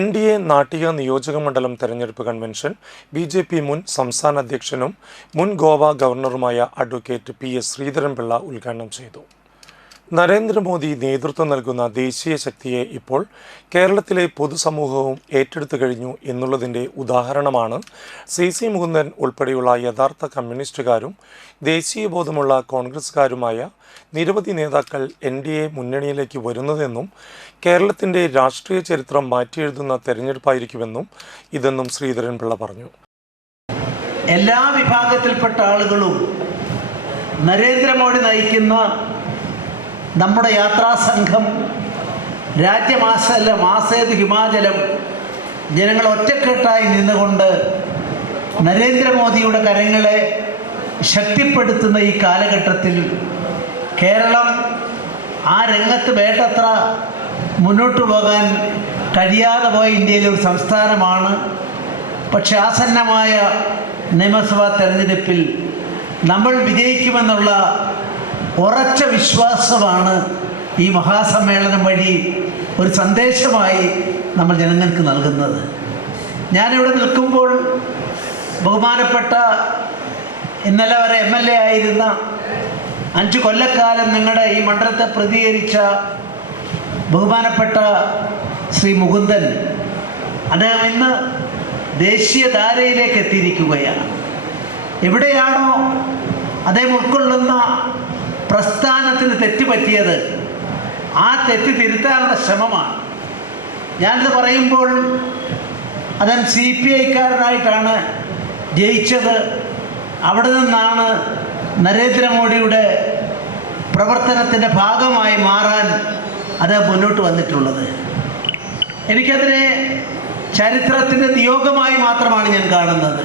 NDA Nattika നിയോജകമണ്ഡലം തെരഞ്ഞെടുപ്പ് convention BJP മുൻ സംസ്ഥാന അധ്യക്ഷനും മുൻ ഗോവ ഗവർണറുമായ അഡ്വക്കേറ്റ് PS ശ്രീധരൻപിള്ള ഉദ്ഘാടനം ചെയ്തു. നരേന്ദ്രമോദി നേതൃത്വം നൽകുന്ന ദേശീയ ശക്തിയെ ഇപ്പോൾ കേരളത്തിലെ പൊതുസമൂഹവും ഏറ്റെടുത്തു കഴിഞ്ഞു എന്നുള്ളതിൻ്റെ ഉദാഹരണമാണ് CC മുകുന്ദൻ ഉൾപ്പെടെയുള്ള യഥാർത്ഥ കമ്മ്യൂണിസ്റ്റുകാരും ദേശീയബോധമുള്ള കോൺഗ്രസ്സുകാരുമായ നിരവധി നേതാക്കൾ NDA മുന്നണിയിലേക്ക് വരുന്നതെന്നും കേരളത്തിൻ്റെ രാഷ്ട്രീയ ചരിത്രം മാറ്റിയെഴുതുന്ന തെരഞ്ഞെടുപ്പായിരിക്കുമെന്നും ഇതെന്നും ശ്രീധരൻപിള്ള പറഞ്ഞു. എല്ലാ വിഭാഗത്തിൽപ്പെട്ട ആളുകളും നരേന്ദ്രമോദി നയിക്കുന്ന നമ്മുടെ യാത്രാസംഘം മാസേത് ഹിമാചലം ജനങ്ങൾ ഒറ്റക്കെട്ടായി നിന്നുകൊണ്ട് നരേന്ദ്രമോദിയുടെ കരങ്ങളെ ശക്തിപ്പെടുത്തുന്ന ഈ കാലഘട്ടത്തിൽ കേരളം ആ രംഗത്ത് വേണ്ടത്ര മുന്നോട്ട് പോകാൻ കഴിയാതെ പോയ ഇന്ത്യയിലെ ഒരു സംസ്ഥാനമാണ്. പക്ഷെ ആസന്നമായ നിയമസഭാ തെരഞ്ഞെടുപ്പിൽ നമ്മൾ വിജയിക്കുമെന്നുള്ള ഉറച്ച വിശ്വാസമാണ് ഈ മഹാസമ്മേളനം വഴി ഒരു സന്ദേശമായി നമ്മൾ ജനങ്ങൾക്ക് നൽകുന്നത്. ഞാനിവിടെ നിൽക്കുമ്പോൾ ബഹുമാനപ്പെട്ട ഇന്നലെ വരെ MLA ആയിരുന്ന 5 കൊല്ലക്കാലം നിങ്ങളുടെ ഈ മണ്ഡലത്തെ പ്രതികരിച്ച ബഹുമാനപ്പെട്ട ശ്രീ മുകുന്ദൻ, അദ്ദേഹം ഇന്ന് ദേശീയധാരയിലേക്ക് എത്തിയിരിക്കുകയാണ്. എവിടെയാണോ അദ്ദേഹം ഉൾക്കൊള്ളുന്ന പ്രസ്ഥാനത്തിന് തെറ്റുപറ്റിയത് ആ തെറ്റ് തിരുത്താനുള്ള ശ്രമമാണ്. ഞാനിത് പറയുമ്പോൾ അദ്ദേഹം CPIക്കാരനായിട്ടാണ് ജയിച്ചത്. അവിടെ നിന്നാണ് നരേന്ദ്രമോദിയുടെ പ്രവർത്തനത്തിൻ്റെ ഭാഗമായി മാറാൻ അദ്ദേഹം മുന്നോട്ട് വന്നിട്ടുള്ളത്. എനിക്കതിനെ ചരിത്രത്തിൻ്റെ നിയോഗമായി മാത്രമാണ് ഞാൻ കാണുന്നത്.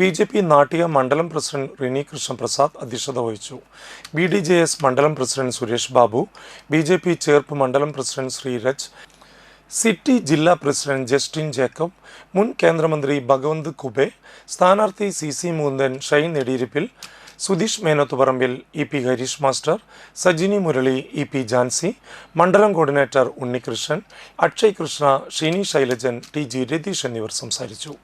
BJP നാട്ടിക മണ്ഡലം പ്രസിഡന്റ് റിനി കൃഷ്ണപ്രസാദ് അധ്യക്ഷത വഹിച്ചു. BDJS മണ്ഡലം പ്രസിഡന്റ് സുരേഷ് ബാബു, BJP ചേർപ്പ് മണ്ഡലം പ്രസിഡന്റ് ശ്രീരജ്, സിറ്റി ജില്ലാ പ്രസിഡന്റ് ജസ്റ്റിൻ ജേക്കബ്, മുൻ കേന്ദ്രമന്ത്രി ഭഗവന്ത് കുബെ, സ്ഥാനാർത്ഥി CC Mukundan, Shine Nediyirippil, Sudheesh Menothuparambil, EP Harish master, Sajini Murali, EP Jancy, മണ്ഡലം കോർഡിനേറ്റർ ഉണ്ണികൃഷ്ണൻ, അക്ഷയ് കൃഷ്ണ, ഷീനി ശൈലജൻ, TG രതീഷ് എന്നിവർ സംസാരിച്ചു.